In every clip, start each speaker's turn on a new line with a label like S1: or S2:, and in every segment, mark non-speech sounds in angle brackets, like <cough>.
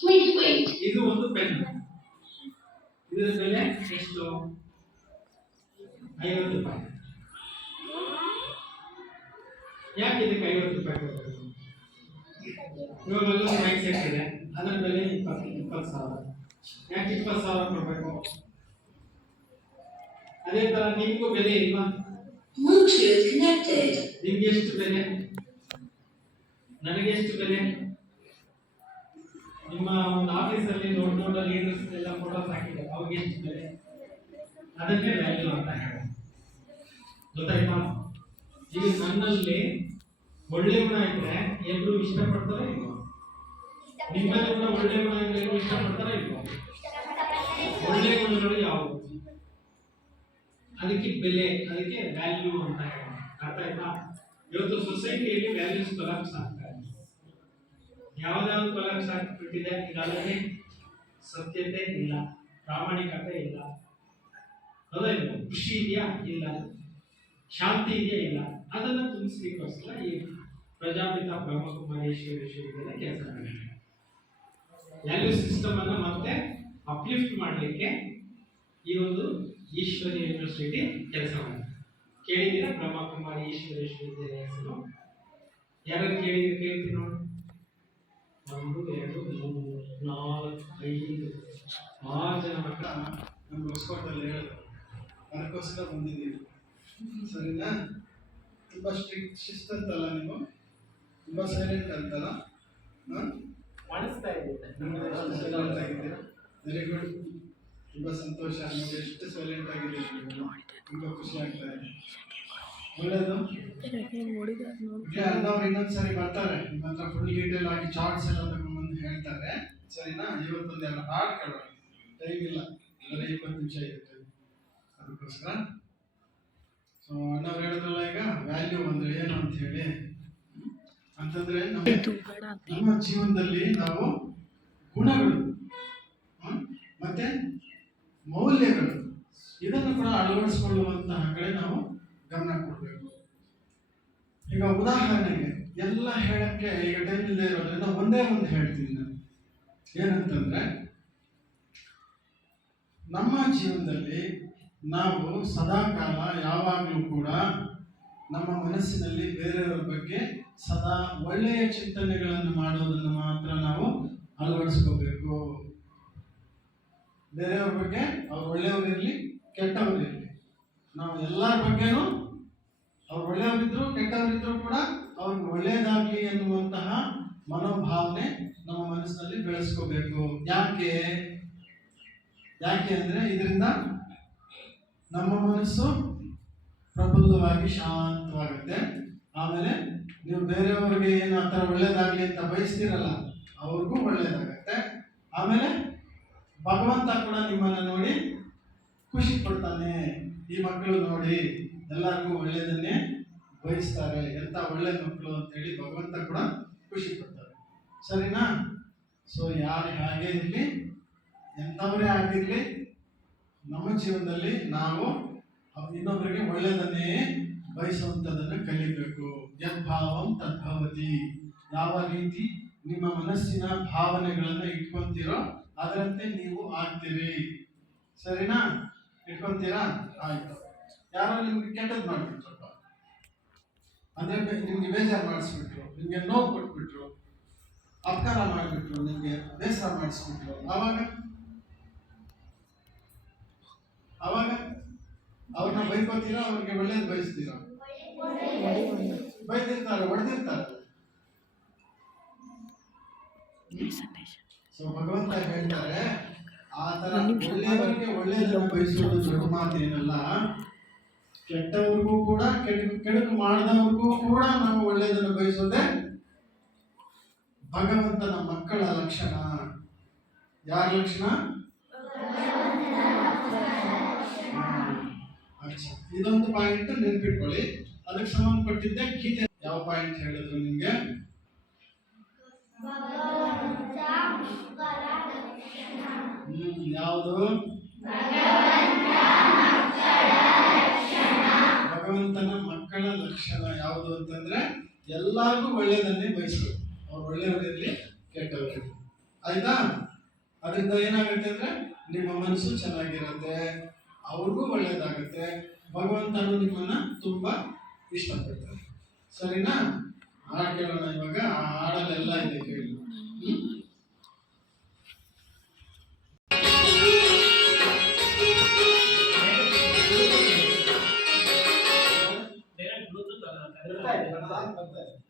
S1: Please wait.
S2: ಇದು ಒಂದು pen ಇದರ ಬೆಲೆ ಎಷ್ಟು? ಐವತ್ತು ರೂಪಾಯಿ. ಯಾಕೆ ಇದಕ್ಕೆ ಐವತ್ತು ರೂಪಾಯಿ ಕೊಡಬೇಕು ಇವಾಗ ಮೊದಲು ಮೈಕ್ ಸೆಟ್ ಇದೆ ಅದರ ಬೆಲೆ ಇಪ್ಪತ್ತು ಇಪ್ಪತ್ತು ಸಾವಿರ. ಯಾಕೆ ಇಪ್ಪತ್ತು ಸಾವಿರ ಕೊಡಬೇಕು? ಅದೇ ತರ ನಿಮಗೂ ಬೆಲೆ ಇಲ್ವಾ. ನಿಮ್ಗೆ ಎಷ್ಟು ಬೆಲೆ? ನನಗೆ ಎಷ್ಟು ಬೆಲೆ? ನಿಮ್ಮ ಒಂದು ಆಫೀಸಲ್ಲಿ ದೊಡ್ಡ ದೊಡ್ಡ ಲೀಡರ್ಸ್ ಎಲ್ಲ ಫೋಟೋಸ್ ಹಾಕಿದ್ದಾರೆ. ಅವ್ರಿಗೆ ಎಷ್ಟು ಬೆಲೆ? ಅದಕ್ಕೆ ವ್ಯಾಲ್ಯೂ ಅಂತ ಹೇಳ್ತಾರೆ ಗೊತ್ತಾಯ್ತಾ? ಈಗ ನನ್ನಲ್ಲಿ ಒಳ್ಳೆ ಗುಣ ಇದ್ರೆ ಎಲ್ಲರೂ ಇಷ್ಟಪಡ್ತಾರೆ ಇಲ್ವ? ನಿಮ್ಮಲ್ಲಿ ಕೂಡ ಒಳ್ಳೆ ಗುಣ ಇದ್ರೆ ಎಲ್ಲರೂ ಇಷ್ಟಪಡ್ತಾರೆ ಇಲ್ವಾ? ಒಳ್ಳೆ ಗುಣಗಳು ಯಾವುವು? ಅದಕ್ಕೆ ಬೆಲೆ, ಅದಕ್ಕೆ ವ್ಯಾಲ್ಯೂ ಅಂತ ಹೇಳ್ತಾರೆ ಅರ್ಥ ಆಯ್ತಾ? ಇವತ್ತು ಸೊಸೈಟಿಯಲ್ಲಿ ವ್ಯಾಲ್ಯೂಸ್ ಕೊಲಾಪ್ಸ್ ಆಗ್ತಾ ಇದೆ ಯಾವ್ದಾದ್ರು ಕೊಲಾಪ್ಸ್ ಬಿಟ್ಟಿದೆ ಇದಲ್ಲದೆ ಸತ್ಯತೆ ಇಲ್ಲ, ಪ್ರಾಮಾಣಿಕತೆ ಇಲ್ಲ. ಅದೇ ಖುಷಿ ಇದೆಯಾ? ಇಲ್ಲ. ಶಾಂತಿ ಇದೆಯಾ? ಇಲ್ಲ. ಅದನ್ನ ತುಂಬಿಸ್ಲಿಕ್ಕೋಸ್ಕರ ಈ ಪ್ರಜಾಪಿತ ಬ್ರಹ್ಮಕುಮಾರೇಶ್ವರ ವಿಶ್ವವಿದ್ಯಾಲಯ ಕೆಲಸ ವ್ಯಾಲ್ಯೂ ಸಿಸ್ಟಮ್ ಅನ್ನ ಮತ್ತೆ ಅಪ್ಲಿಫ್ಟ್ ಮಾಡಲಿಕ್ಕೆ ಈ ಒಂದು ಈಶ್ವರ ಯೂನಿವರ್ಸಿಟಿ ಕೆಲಸ ಮಾಡಿದೆ ಕೇಳಿದ್ದೀರಾ ಬ್ರಹ್ಮಕುಮಾರಿ ಈಶ್ವರ ವಿಶ್ವವಿದ್ಯಾಲಯ ಹೆಸರು? ಯಾರು ಕೇಳಿದ್ರೆ ಕೇಳ್ತೀನಿ ನೋಡಿ ಒಂದು ಎರಡು ಮೂರು ನಾಲ್ಕು ಐದು ಆರು ಜನ ಮಕ್ಕಳ
S3: ನಮ್ಮ ಹೊಸಕೋಟಲ್ಲಿ ಹೇಳಿದ್ರು ಅದಕ್ಕೋಸ್ಕರ ಬಂದಿದ್ದೀವಿ. ಸರಿನಾ? ತುಂಬ ಸ್ಟ್ರಿಕ್ಟ್ ಶಿಸ್ತ್ ಅಂತಲ್ಲ ನೀವು? ತುಂಬ ಸೈಲೆಂಟ್ ಅಂತಲ್ಲ? ವೆರಿ ಗುಡ್ ತುಂಬ ಸಂತೋಷ. ನೋಡಿ ಎಷ್ಟು ಸೈಲೆಂಟ್ ಆಗಿದೆ ನೀವು? ತುಂಬ ಖುಷಿ ಆಗ್ತಾ ಇದೆ. ಒಳ್ಳೇದು? ಓಕೆ ಅಣ್ಣವ್ರು ಇನ್ನೊಂದು ಸರಿ ಬರ್ತಾರೆ. ನಿಮ್ಮ ಹತ್ರ ಫುಲ್ ಡೀಟೇಲ್ ಆಗಿ ಚಾರ್ಟ್ಸ್ ಎಲ್ಲ ತಗೊಂಡ್ಬಂದು ಹೇಳ್ತಾರೆ. ಸರಿನಾ? ಇವತ್ತೊಂದು ಎರಡು ಹಾಡು ಕೇಳೋಣ ಟೈಮ್ ಇಲ್ಲ. ಅಂದರೆ ಇಪ್ಪತ್ತು ನಿಮಿಷ ಇರುತ್ತೆ ಅದಕ್ಕೋಸ್ಕರ. ಸೊ ಅಣ್ಣವ್ರು ಹೇಳಿದ್ರಲ್ಲ ಈಗ ವ್ಯಾಲ್ಯೂ ಅಂದ್ರೆ ಏನು ಅಂತ ಹೇಳಿ. ಅಂತಂದ್ರೆ ನಮ್ಮ ಜೀವನದಲ್ಲಿ ನಾವು ಗುಣಗಳು? ಮತ್ತೆ ಮೌಲ್ಯಗಳು. ಇದನ್ನು ಕೂಡ ಅಳವಡಿಸಿಕೊಳ್ಳುವಂತಹ ಕಡೆ ನಾವು ಗಮನ ಕೊಡಬೇಕು. ಈಗ ಉದಾಹರಣೆಗೆ ಎಲ್ಲ ಹೇಳಕ್ಕೆ ಈಗ ಟೈಮ್ ಇಲ್ಲದೆ ಇರೋದ್ರಿಂದ ಒಂದೇ ಒಂದು ಹೇಳ್ತೀನಿ ನಾನು. ಏನಂತಂದ್ರೆ, ನಮ್ಮ ಜೀವನದಲ್ಲಿ ನಾವು ಸದಾಕಾಲ ಯಾವಾಗಲೂ ಕೂಡ ನಮ್ಮ ಮನಸ್ಸಿನಲ್ಲಿ ಬೇರೆಯವರ ಬಗ್ಗೆ ಸದಾ ಒಳ್ಳೆಯ ಚಿಂತನೆಗಳನ್ನು ಮಾಡೋದನ್ನು ಮಾತ್ರ ನಾವು ಅಳವಡಿಸ್ಕೋಬೇಕು. ಬೇರೆಯವ್ರ ಬಗ್ಗೆ ಅವ್ರು ಒಳ್ಳೆಯವರಿರಲಿ ಕೆಟ್ಟವರಿರಲಿ ನಾವು ಎಲ್ಲರ ಬಗ್ಗೆನೂ ಅವ್ರು ಒಳ್ಳೆಯವರಿದ್ರು ಕೆಟ್ಟವರಿದ್ರು ಕೂಡ ಅವ್ರಿಗೆ ಒಳ್ಳೆಯದಾಗಲಿ ಎನ್ನುವಂತಹ ಮನೋಭಾವನೆ ನಮ್ಮ ಮನಸ್ಸಿನಲ್ಲಿ ಬೆಳೆಸ್ಕೋಬೇಕು. ಯಾಕೆ? ಯಾಕೆ ಅಂದರೆ ಇದರಿಂದ ನಮ್ಮ ಮನಸ್ಸು ಪ್ರಫುಲ್ಲವಾಗಿ ಶಾಂತವಾಗುತ್ತೆ. ಆಮೇಲೆ ನೀವು ಬೇರೆಯವ್ರಿಗೆ ಏನು ಆ ಥರ ಒಳ್ಳೇದಾಗಲಿ ಅಂತ ಬಯಸ್ತೀರಲ್ಲ, ಅವ್ರಿಗೂ ಒಳ್ಳೇದಾಗತ್ತೆ. ಆಮೇಲೆ ಭಗವಂತ ಕೂಡ ನಿಮ್ಮನ್ನು ನೋಡಿ ಖುಷಿ ಪಡ್ತಾನೆ. ಈ ಮಕ್ಕಳು ನೋಡಿ, ಎಲ್ಲರಿಗೂ ಒಳ್ಳೆಯದನ್ನೇ ಬಯಸ್ತಾರೆ. ಎಂಥ ಒಳ್ಳೆ ಮಕ್ಕಳು ಅಂತೇಳಿ ಭಗವಂತ ಸರಿನಾ? ಸೊ ಯಾರು ಹಾಗೆ ಇರಲಿ, ಎಂಥವರೇ ಆಗಿರಲಿ, ನಮ್ಮ ಜೀವನದಲ್ಲಿ ನಾವು ಇನ್ನೊಬ್ಬರಿಗೆ ಒಳ್ಳೆಯದನ್ನೇ ಬಯಸುವಂಥದ್ದನ್ನು ಕಲಿಬೇಕು. ಯದ್ಭಾವಂ ತದ್ಭವತಿ. ಯಾವ ರೀತಿ ನಿಮ್ಮ ಮನಸ್ಸಿನ ಭಾವನೆಗಳನ್ನು ಇಟ್ಕೊತೀರೋ ಅದರಂತೆ ನೀವು ಆಗ್ತೀರಿ. ಸರಿನಾ? ಇಟ್ಕೊಂತೀರಾ? ಆಯ್ತು. ಯಾರೋ ನಿಮ್ಗೆ ಕೆಟ್ಟದ್ದು ಮಾಡಿಬಿಟ್ರಪ್ಪ. ಅಂದ್ರೆ ನಿಮ್ಗೆ ಬೇಜಾರು ಮಾಡಿಸ್ಬಿಟ್ರು. ನಿಮ್ಗೆ ನೋವು ಕೊಟ್ಬಿಟ್ರು. ಅಪಕಾರ ಮಾಡಿಬಿಟ್ರು ನಿಮಗೆ ಬೇಸರ ಮಾಡಿಸ್ಬಿಟ್ರು. ಅವಾಗ ಅವಾಗ ಅವ್ರನ್ನ ಬೈಕೋತೀರಾ ಅವ್ರಿಗೆ ಒಳ್ಳೇದು ಬಯಸ್ತೀರಾ? ಬೈದಿರ್ತಾರೆ ಹೊಡೆದಿರ್ತಾರೆ. ಸೊ ಭಗವಂತ ಹೇಳ್ತಾರೆ ಆ ತರ ಒಳ್ಳೆಯವರಿಗೆ ಒಳ್ಳೆಯದನ್ನು ಬಯಸುವುದು ದೊಡ್ಡ ಮಾತೇನಲ್ಲ ಕೆಟ್ಟವ್ರಿಗೂ ಕೂಡ ಕೆಡ ಕೆಡುಕು ಮಾಡಿದವ್ರಿಗೂ ಕೂಡ ನಾವು ಬಯಸೋದೇ ಭಗವಂತನ ಮಕ್ಕಳ ಲಕ್ಷಣ. ಯಾರ ಲಕ್ಷಣ. ಇದೊಂದು ಪಾಯಿಂಟ್ ನೆನ್ಪಿಟ್ಕೊಳ್ಳಿ. ಅದಕ್ಕೆ ಸಂಬಂಧಪಟ್ಟಿದ್ದೆ ಗೀತೆ. ಯಾವ ಪಾಯಿಂಟ್ ಹೇಳಿದ್ರು ನಿಮಗೆ? ಯಾವುದು? ಭಗವಂತನ ಮಕ್ಕಳ ಲಕ್ಷಣ ಯಾವುದು ಅಂತಂದ್ರೆ, ಎಲ್ಲರಿಗೂ ಒಳ್ಳೆಯದನ್ನೇ ಬಯಸಬೇಕು ಅವ್ರು ಒಳ್ಳೆಯವ್ರಿರಲಿ ಕೆಟ್ಟವ್ರಿರಲಿ. ಆಯಿತಾ? ಅದರಿಂದ ಏನಾಗುತ್ತೆ ಅಂದರೆ ನಿಮ್ಮ ಮನಸ್ಸು ಚೆನ್ನಾಗಿರುತ್ತೆ ಅವ್ರಿಗೂ ಒಳ್ಳೆಯದಾಗುತ್ತೆ ಭಗವಂತನು ನಿಮ್ಮನ್ನು ತುಂಬ ಇಷ್ಟಪಡ್ತಾರೆ. ಸರಿನಾ? ಹಾಡು ಕೇಳೋಣ ಇವಾಗ. ಆ ಹಾಡಲ್ಲೆಲ್ಲ ಇದೆ ಕೇಳಿ. ಬರ್ತಾ ಇದೆ.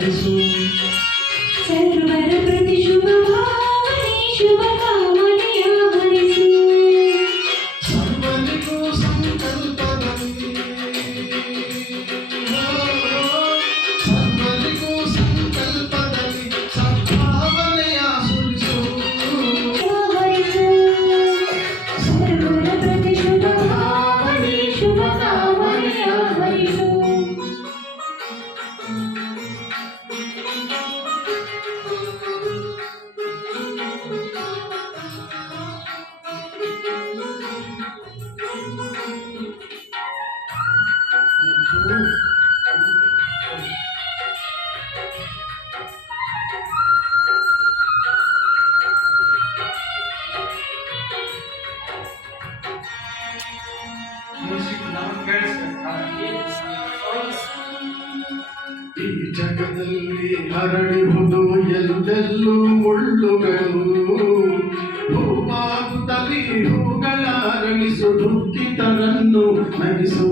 S3: Jesús. ಹರಡಿಹುದು ಎಂದೆಲ್ಲೂ ಮುಳ್ಳುಗಳು. ಹೂವಾಗುತ್ತಲೇ ಹೂಗಳ ಅರಳಿಸು ದುಃಖಿತರನ್ನು ನಗಿಸು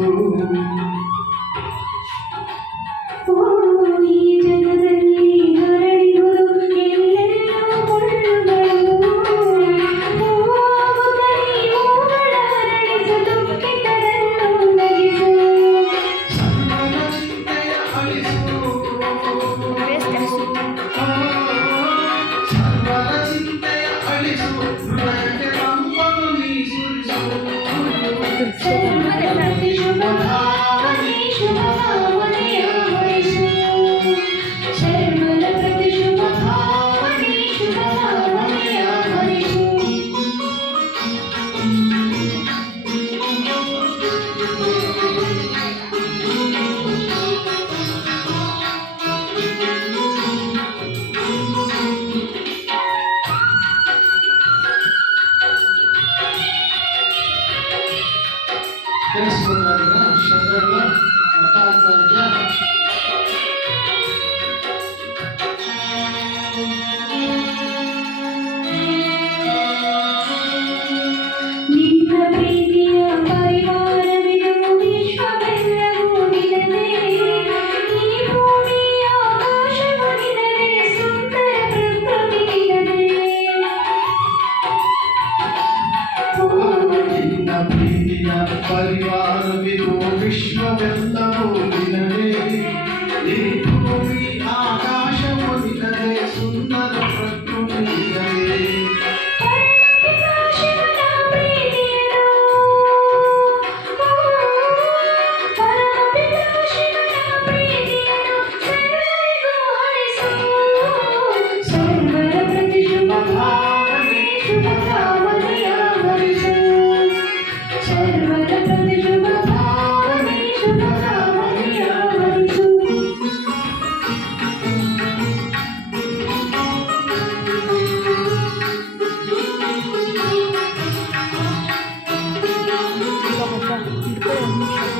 S4: 对 <laughs>
S3: 你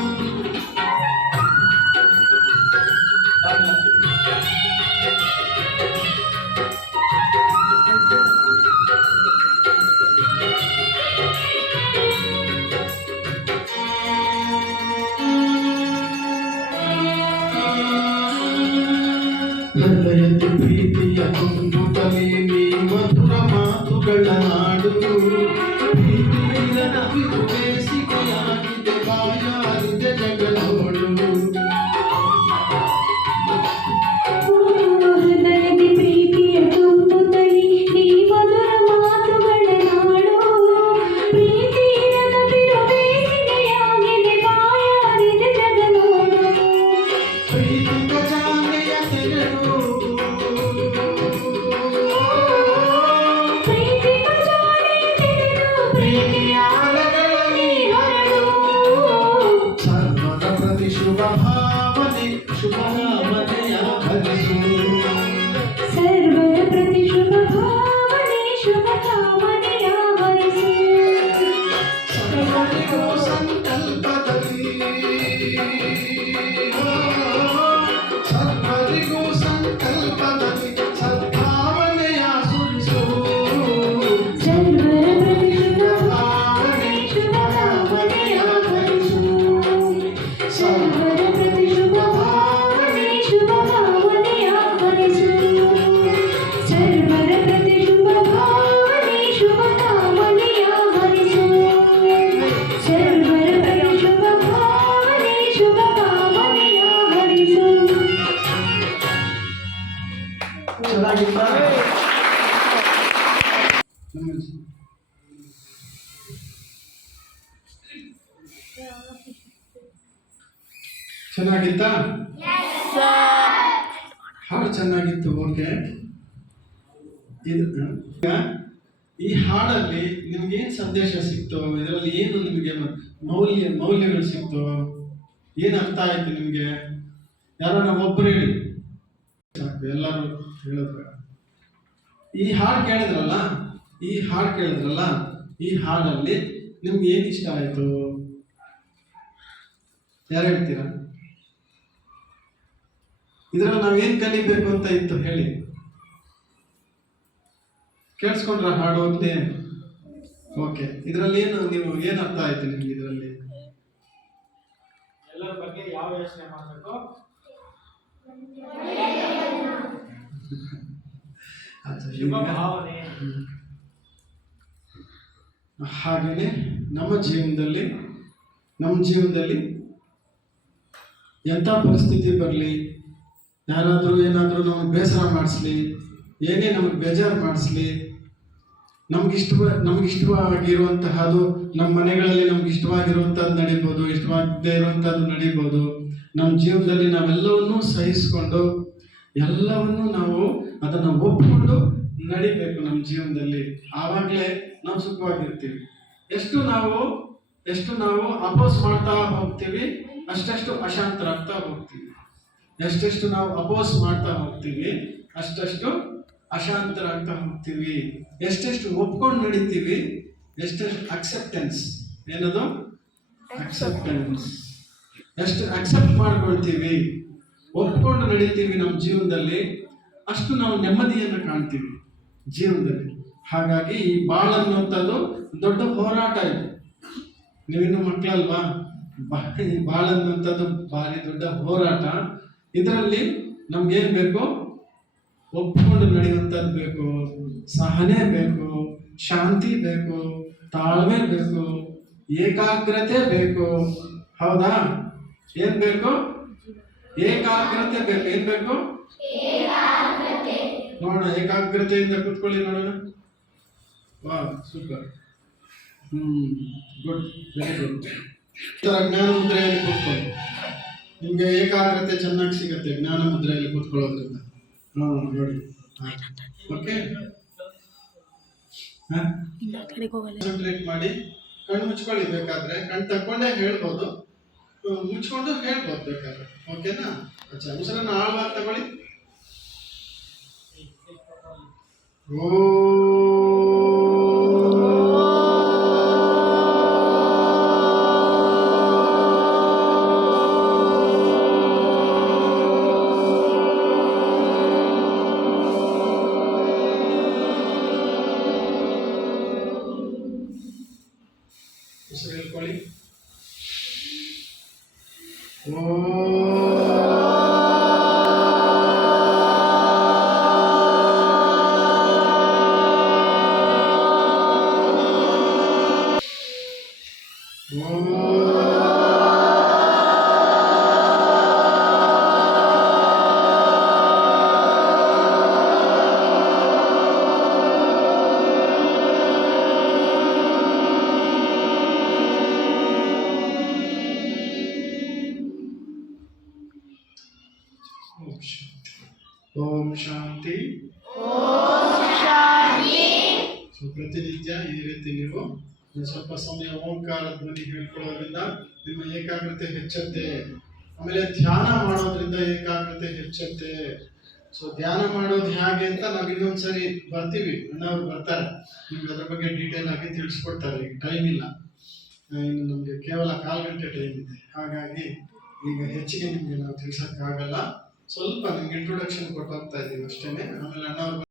S3: ಚೆನ್ನಾಗಿತ್ತಾ? ಹಾಡು ಚೆನ್ನಾಗಿತ್ತು ಓಕೆ ಇದು ಈ ಹಾಡಲ್ಲಿ ನಿಮ್ಗೆ ಏನು ಸಂದೇಶ ಸಿಕ್ತು? ಇದರಲ್ಲಿ ಏನು ನಿಮಗೆ ಮೌಲ್ಯ ಮೌಲ್ಯಗಳು ಸಿಕ್ತು? ಏನು ಅರ್ಥ ಆಯ್ತು ನಿಮಗೆ? ಯಾರೋ ಒಬ್ಬರು ಹೇಳಿ. ಸಾಕು ಎಲ್ಲರೂ ಹೇಳಿದ್ರು ಈ ಹಾಡು ಕೇಳಿದ್ರಲ್ಲ ಈ ಹಾಡು ಕೇಳಿದ್ರಲ್ಲ ಈ ಹಾಡಲ್ಲಿ ನಿಮ್ಗೆ ಏನು ಇಷ್ಟ ಆಯಿತು? ಯಾರು ಹೇಳ್ತೀರಾ? ಇದ್ರಲ್ಲಿ ನಾವೇನು ಕಲಿಬೇಕು ಅಂತ ಇತ್ತು ಹೇಳಿ? ಕೇಳಿಸ್ಕೊಂಡ್ರ ಹಾಡು ಓಕೆ ಇದರಲ್ಲಿ ಏನು ನೀವು ಏನು ಅರ್ಥ ಆಯ್ತು ನಿಮ್ಗೆ ಇದರಲ್ಲಿ?
S2: ಎಲ್ಲರ ಬಗ್ಗೆ ಯಾವ ಯೋಚನೆ ಮಾಡಬೇಕು?
S3: ಹಾಗೆಯೇ ನಮ್ಮ ಜೀವನದಲ್ಲಿ ನಮ್ಮ ಜೀವನದಲ್ಲಿ ಎಂಥ ಪರಿಸ್ಥಿತಿ ಬರಲಿ? ಯಾರಾದರೂ ಏನಾದರೂ ನಮಗೆ ಬೇಸರ ಮಾಡಿಸ್ಲಿ, ಏನೇ ನಮಗೆ ಬೇಜಾರು ಮಾಡಿಸ್ಲಿ, ನಮ್ಗೆ ಇಷ್ಟ ನಮ್ಮ ಮನೆಗಳಲ್ಲಿ ನಮ್ಗೆ ಇಷ್ಟವಾಗಿರುವಂಥದ್ದು ನಡೀಬೋದು, ಇಷ್ಟವಾಗದೇ ಇರುವಂಥದ್ದು ನಡೀಬೋದು. ನಮ್ಮ ಜೀವನದಲ್ಲಿ ನಾವೆಲ್ಲವನ್ನೂ ಸಹಿಸಿಕೊಂಡು, ಎಲ್ಲವನ್ನು ನಾವು ಅದನ್ನು ಒಪ್ಪಿಕೊಂಡು ನಡಿಬೇಕು ನಮ್ಮ ಜೀವನದಲ್ಲಿ. ಆವಾಗಲೇ ನಾವು ಸುಖವಾಗಿರ್ತೀವಿ. ಎಷ್ಟು ನಾವು ಎಷ್ಟು ನಾವು ಅಪೋಸ್ ಮಾಡ್ತಾ ಹೋಗ್ತೀವಿ, ಅಷ್ಟೆಷ್ಟು ಅಶಾಂತರಾಗ್ತಾ ಹೋಗ್ತೀವಿ. ಎಷ್ಟೆಷ್ಟು ನಾವು ಅಪೋಸ್ ಮಾಡ್ತಾ ಹೋಗ್ತೀವಿ ಅಷ್ಟಷ್ಟು ಅಶಾಂತರಾಗ್ತಾ ಹೋಗ್ತೀವಿ. ಎಷ್ಟೆಷ್ಟು ಒಪ್ಕೊಂಡು ನಡೀತೀವಿ ಎಷ್ಟೆಷ್ಟು ಅಕ್ಸೆಪ್ಟೆನ್ಸ್ ಏನದು? ಅಕ್ಸೆಪ್ಟೆನ್ಸ್ ಎಷ್ಟು ಅಕ್ಸೆಪ್ಟ್ ಮಾಡ್ಕೊಳ್ತೀವಿ ಒಪ್ಕೊಂಡು ನಡೀತೀವಿ ನಮ್ಮ ಜೀವನದಲ್ಲಿ ಅಷ್ಟು ನಾವು ನೆಮ್ಮದಿಯನ್ನು ಕಾಣ್ತೀವಿ ಜೀವನದಲ್ಲಿ. ಹಾಗಾಗಿ ಈ ಬಾಳ್ ಅನ್ನುವಂಥದ್ದು ದೊಡ್ಡ ಹೋರಾಟ ಇದೆ. ನೀವಿನ್ನು ಮಕ್ಕಳಲ್ವಾ? ಬಾ- ಈ ಬಾಳ್ ಅನ್ನುವಂಥದ್ದು ಭಾರಿ ದೊಡ್ಡ ಹೋರಾಟ. ಇದರಲ್ಲಿ ನಮ್ಗೇನ್ ಬೇಕು? ಒಪ್ಪಿಕೊಂಡು ನಡೆಯುವಂಥದ್ದು ಬೇಕು. ಸಹನೆ ಬೇಕು. ಶಾಂತಿ ಬೇಕು. ತಾಳ್ಮೆ ಬೇಕು. ಏಕಾಗ್ರತೆ ಬೇಕು. ಹೌದಾ? ಏನ್ ಬೇಕು? ಏಕಾಗ್ರತೆ ಬೇಕು. ಏನ್ ಬೇಕು? ನೋಡೋಣ. ಏಕಾಗ್ರತೆಯಿಂದ ಕೂತ್ಕೊಳ್ಳಿ ನೋಡೋಣ. Wow super. Hmm good. Very good ಜ್ಞಾನ ಮುದ್ರೆಯಲ್ಲಿ ಕೂತ್ಕೊಳ್ಳಿ. ನಿಮಗೆ ಏಕಾಗ್ರತೆ ಚೆನ್ನಾಗಿ ಸಿಗುತ್ತೆ, ಜ್ಞಾನ ಮುದ್ರೆಯಲ್ಲಿ ಕೂತ್ಕೊಳ್ಳೋದ್ರಿಂದ. ನೋಡಿ. ಓಕೆ ಮಾಡಿ, ಕಣ್ಣು ಮುಚ್ಕೊಳ್ಳಿ ಬೇಕಾದ್ರೆ. ಕಣ್ಣು ತಕೊಂಡೇ ಹೇಳ್ಬೋದು. ಮುಚ್ಕೊಂಡು ಹೇಳ್ಬೋದು ಬೇಕಾದ್ರೆ. ಓಕೆನಾ ಅಚ್ಚಾ, ಉಸಿರನ್ನ ಆಳವಾಗಿ ತಗೊಳ್ಳಿ. ಉಸಿರು ಪ್ರತಿನಿತ್ಯ ಈ ರೀತಿ ನೀವು ಸ್ವಲ್ಪ ಸಮಯ ಓಂಕಾರ ಧ್ವನಿ ಹೇಳ್ಕೊಳ್ಳೋದ್ರಿಂದ ನಿಮ್ಮ ಏಕಾಗ್ರತೆ ಹೆಚ್ಚುತ್ತೆ ಆಮೇಲೆ ಧ್ಯಾನ ಮಾಡೋದ್ರಿಂದ ಏಕಾಗ್ರತೆ ಹೆಚ್ಚುತ್ತೆ ಸೊ ಧ್ಯಾನ ಮಾಡೋದು ಹೇಗೆ ಅಂತ ನಾವು ಇನ್ನೊಂದ್ಸರಿ ಬರ್ತೀವಿ ಅಣ್ಣವ್ರು ಬರ್ತಾರೆ ನಿಮ್ಗೆ ಅದ್ರ ಬಗ್ಗೆ ಡೀಟೇಲ್ ಆಗಿ ತಿಳಿಸ್ಕೊಡ್ತಾರೆ ಈಗ ಟೈಮ್ ಇಲ್ಲ ಇನ್ನು ನಮಗೆ ಕೇವಲ ಕಾಲು ಗಂಟೆ ಟೈಮ್ ಇದೆ ಹಾಗಾಗಿ ಈಗ ಹೆಚ್ಚಿಗೆ ನಿಮಗೆ ನಾವು ತಿಳಿಸೋಕ್ಕಾಗಲ್ಲ ಸ್ವಲ್ಪ ನಿಮ್ಗೆ ಇಂಟ್ರೊಡಕ್ಷನ್ ಕೊಟ್ಟು ಹೋಗ್ತಾ ಇದ್ದೀವಿ ಅಷ್ಟೇ ಆಮೇಲೆ ಅಣ್ಣವ್ರು